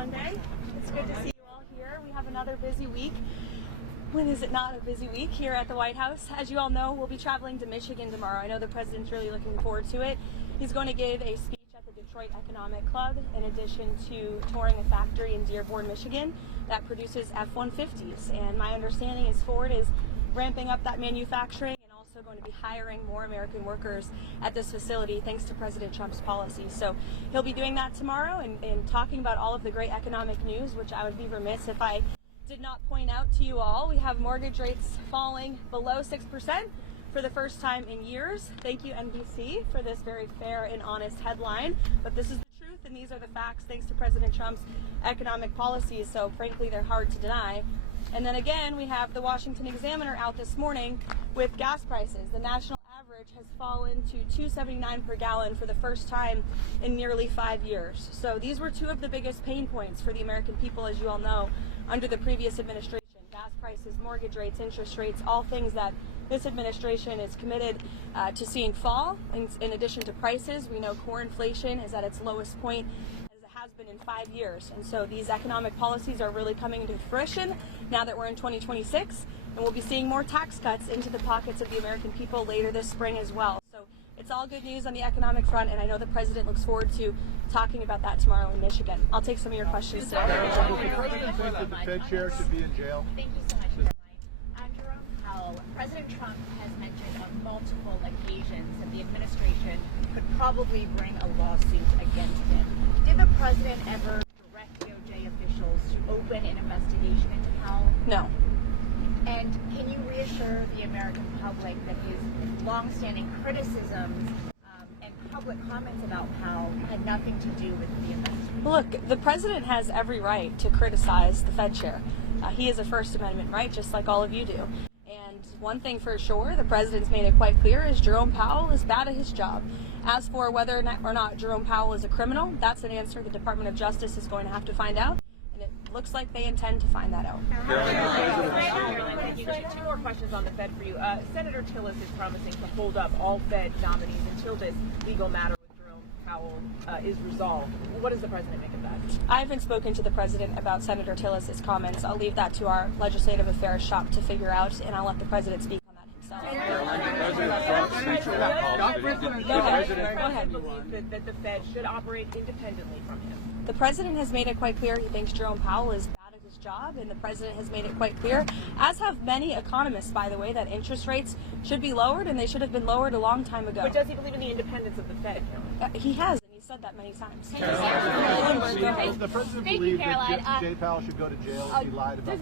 Monday. It's good to see you all here. We have another busy week. When is it not a busy week here at the White House? As you all know, we'll be traveling to Michigan tomorrow. I know the president's really looking forward to it. He's going to give a speech at the Detroit Economic Club, in addition to touring a factory in Dearborn, Michigan that produces F-150s. And my understanding is Ford is ramping up that manufacturing and also going to be hiring more American workers at this facility thanks to President Trump's policies. So he'll be doing that tomorrow and talking about all of the great economic news, which I would be remiss if I did not point out to you all. We have mortgage rates falling below 6% for the first time in years. Thank you, NBC, for this very fair and honest headline. But this is the truth, and these are the facts thanks to President Trump's economic policies. So frankly, they're hard to deny. And then again, we have the Washington Examiner out this morning with gas prices. The national average has fallen to $2.79 per gallon for the first time in nearly 5 years. So these were two of the biggest pain points for the American people, as you all know, under the previous administration. Gas prices, mortgage rates, interest rates, all things that this administration is committed to seeing fall. In addition to prices, we know core inflation is at its lowest point has been in 5 years. And so these economic policies are really coming into fruition now that we're in 2026, and we'll be seeing more tax cuts into the pockets of the American people later this spring as well. So it's all good news on the economic front, and I know the president looks forward to talking about that tomorrow in Michigan. I'll take some of your questions today. Does the president think that the Fed chair should be in jail? Thank you so much, Caroline. Jerome Powell, President Trump has mentioned on multiple occasions that the administration could probably bring a lawsuit against him. Did the president ever direct DOJ officials to open an investigation into Powell? No. And can you reassure the American public that his longstanding criticisms and public comments about Powell had nothing to do with the investigation? Look, the president has every right to criticize the Fed chair. He has a First Amendment right, just like all of you do. And one thing for sure, the president's made it quite clear, is Jerome Powell is bad at his job. As for whether or not Jerome Powell is a criminal, that's an answer the Department of Justice is going to have to find out. And it looks like they intend to find that out. Caroline, two more questions on the Fed for you. Senator Tillis is promising to hold up all Fed nominees until this legal matter with Jerome Powell is resolved. What does the president make of that? I haven't spoken to the president about Senator Tillis' comments. I'll leave that to our legislative affairs shop to figure out, and I'll let the president speak on that himself. Go ahead. That the Fed should operate independently from him. The president has made it quite clear he thinks Jerome Powell is bad at his job, and the president has made it quite clear, as have many economists, by the way, that interest rates should be lowered, and they should have been lowered a long time ago. But does he believe in the independence of the Fed, Caroline? He has, and he said that many times. Does the president believe that Jay Powell should go to jail if he lied about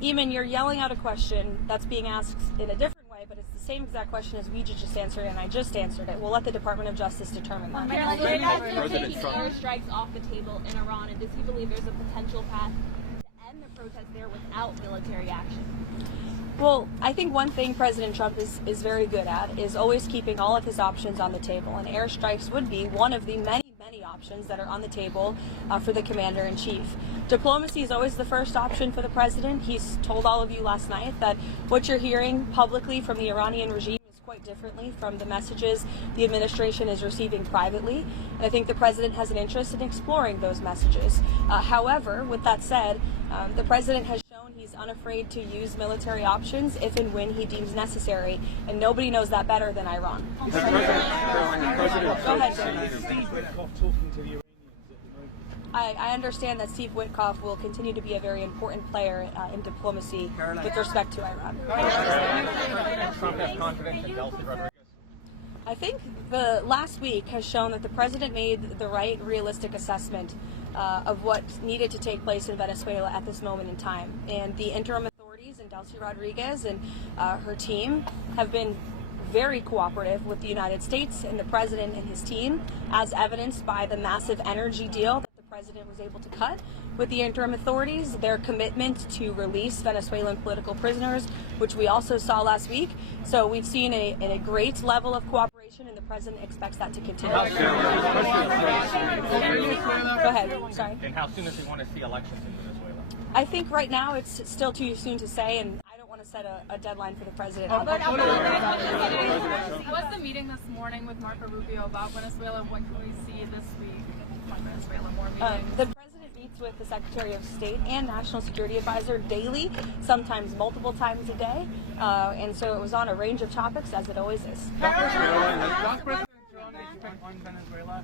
Eamon, you're yelling out a question that's being asked in a different way, but it's the same exact question as we just answered, and I just answered it. We'll let the Department of Justice determine that. Caroline, is taking airstrikes off the table in Iran, and does he believe there's a potential path to end the protest there without military action? Well, I think one thing President Trump is very good at is always keeping all of his options on the table, and airstrikes would be one of the many options that are on the table for the commander-in-chief. Diplomacy is always the first option for the president. He's told all of you last night that what you're hearing publicly from the Iranian regime is quite differently from the messages the administration is receiving privately. And I think the president has an interest in exploring those messages. However, with that said, the president has shown he's unafraid to use military options if and when he deems necessary, and nobody knows that better than Iran. Go ahead, Steve Witkoff talking to the Iranians at the moment. I understand that Steve Witkoff will continue to be a very important player in diplomacy with respect to Iran. Trump has confidence in Delcy Rodriguez? I think the last week has shown that the president made the right, realistic assessment of what needed to take place in Venezuela at this moment in time. And the interim authorities and Delcy Rodriguez and her team have been very cooperative with the United States and the president and his team, as evidenced by the massive energy deal that the president was able to cut with the interim authorities, their commitment to release Venezuelan political prisoners, which we also saw last week. So we've seen a great level of cooperation, and the president expects that to continue. Go ahead. Sorry. And how soon does he want to see elections in Venezuela? I think right now it's still too soon to say, and I don't want to set a deadline for the president. What's the meeting this morning with Marco Rubio about Venezuela? What can we see this week from Venezuela? More meetings? The president with the Secretary of State and National Security Advisor daily, sometimes multiple times a day, and so it was on a range of topics, as it always is. Does President Trump expect on Venezuela?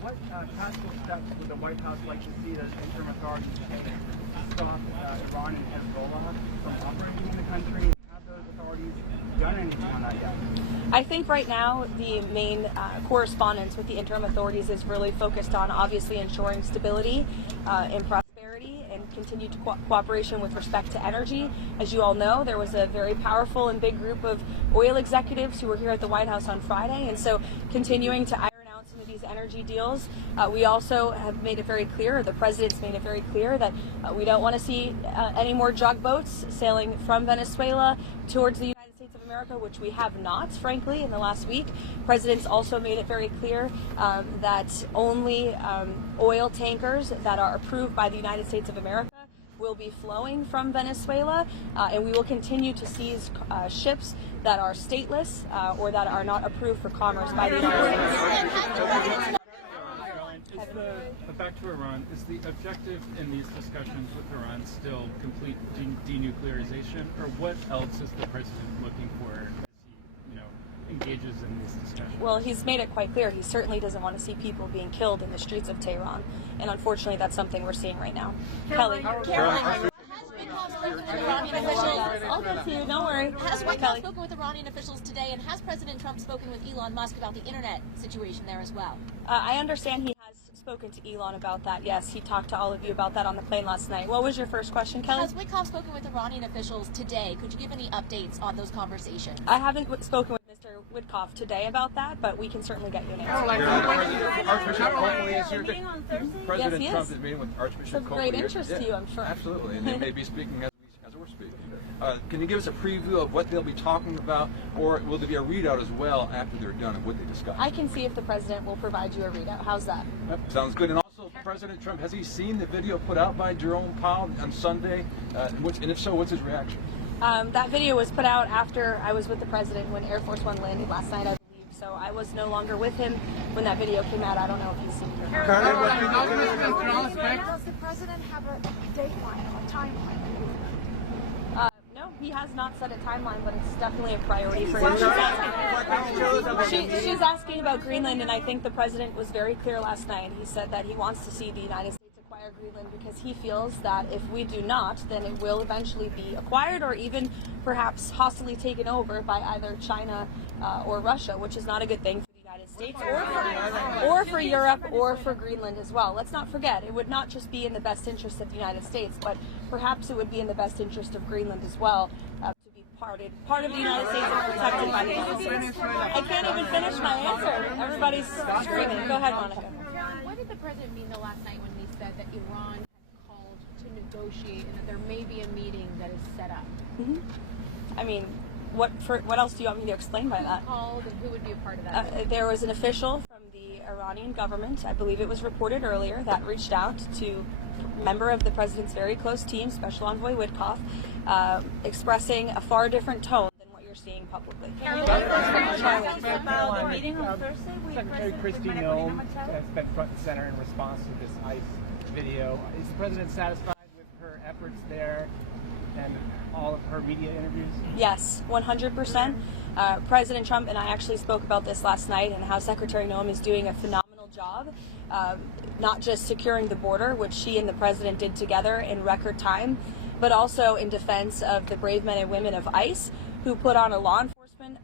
What practical steps would the White House like to see the interim authorities take to stop Iran and Hezbollah from operating in the country? Have those authorities done anything on that yet? I think right now the main correspondence with the interim authorities is really focused on obviously ensuring stability and prosperity and continued cooperation with respect to energy. As you all know, there was a very powerful and big group of oil executives who were here at the White House on Friday, and so continuing to iron out some of these energy deals. We also have made it very clear, the president's made it very clear, that we don't want to see any more jug boats sailing from Venezuela towards the United States of America, which we have not, frankly, in the last week. President's also made it very clear that only oil tankers that are approved by the United States of America will be flowing from Venezuela, and we will continue to seize ships that are stateless or that are not approved for commerce by the United States. Back to Iran, is the objective in these discussions with Iran still complete denuclearization, or what else is the president looking for as he, engages in these discussions? Well, he's made it quite clear he certainly doesn't want to see people being killed in the streets of Tehran, and unfortunately that's something we're seeing right now. Kelly. I'll get to you, don't worry. Has White House spoken with Iranian officials today, and has President Trump spoken with Elon Musk about the internet situation there as well? I understand he has spoken to Elon about that. Yes, he talked to all of you about that on the plane last night. What was your first question, Kelly? Has Witkoff spoken with Iranian officials today? Could you give any updates on those conversations? I haven't spoken with Mr. Witkoff today about that, but we can certainly get you an answer. President yes, Trump is meeting with Archbishop It's of Copley. great interest to you, I'm sure. Absolutely, and they may be speaking as we're speaking. Can you give us a preview of what they'll be talking about, or will there be a readout as well after they're done of what they discuss? I can see if the president will provide you a readout. How's that? Yep, sounds good. And also, President Trump, has he seen the video put out by Jerome Powell on Sunday? And if so, what's his reaction? That video was put out after I was with the president when Air Force One landed last night, I believe. So I was no longer with him when that video came out. I don't know if he's seen it. Does the president have a dateline, a timeline? No, he has not set a timeline, but it's definitely a priority for him. She's asking about Greenland, and I think the president was very clear last night. He said that he wants to see the United States acquire Greenland because he feels that if we do not, then it will eventually be acquired or even perhaps hostily taken over by either China or Russia, which is not a good thing for the United States or for Europe or for Greenland as well. Let's not forget, it would not just be in the best interest of the United States, but perhaps it would be in the best interest of Greenland as well to be part of the United States and protected by the United States. I can't even finish my answer. Everybody's screaming. Go ahead, Monica. What did the president mean the last night when he said that Iran had called to negotiate and that there may be a meeting that is set up? I mean, what else do you want me to explain by that? Who called and who would be a part of that? There was an official from the Iranian government, I believe it was reported earlier, that reached out to a member of the president's very close team, Special Envoy Witkoff, expressing a far different tone than what you're seeing publicly. About the meeting on Thursday, Secretary Kristi Noem has been front and center in response to this ICE video. Is the president satisfied with her efforts there and all of her media interviews? Yes, 100%. President Trump and I actually spoke about this last night and how Secretary Noem is doing a phenomenal job, not just securing the border, which she and the president did together in record time, but also in defense of the brave men and women of ICE who put on a law enforcement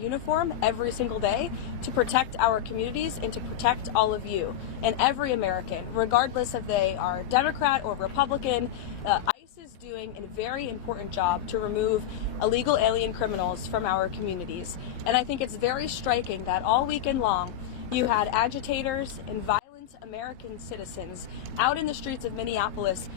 uniform every single day to protect our communities and to protect all of you and every American, regardless if they are Democrat or Republican. ICE is doing a very important job to remove illegal alien criminals from our communities. And I think it's very striking that all weekend long you had agitators and violent American citizens out in the streets of Minneapolis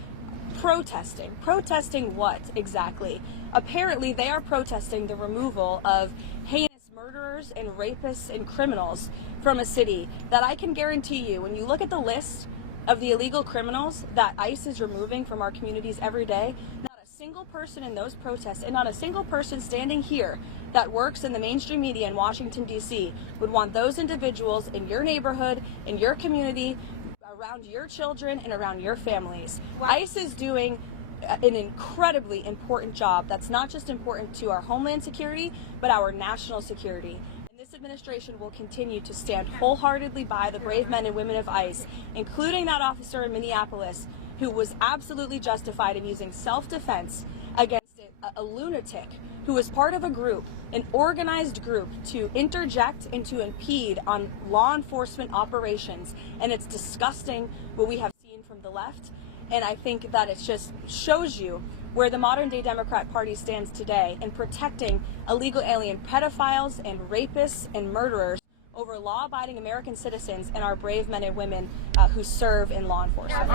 protesting. Protesting what exactly? Apparently they are protesting the removal of heinous murderers and rapists and criminals from a city that I can guarantee you, when you look at the list of the illegal criminals that ICE is removing from our communities every day, not a single person in those protests and not a single person standing here that works in the mainstream media in Washington, D.C. would want those individuals in your neighborhood, in your community, around your children and around your families. ICE is doing an incredibly important job that's not just important to our homeland security, but our national security. And this administration will continue to stand wholeheartedly by the brave men and women of ICE, including that officer in Minneapolis who was absolutely justified in using self-defense against a lunatic who was part of a group, an organized group, to interject and to impede on law enforcement operations. And it's disgusting what we have seen from the left. And I think that it just shows you where the modern day Democrat Party stands today in protecting illegal alien pedophiles and rapists and murderers over law-abiding American citizens and our brave men and women who serve in law enforcement.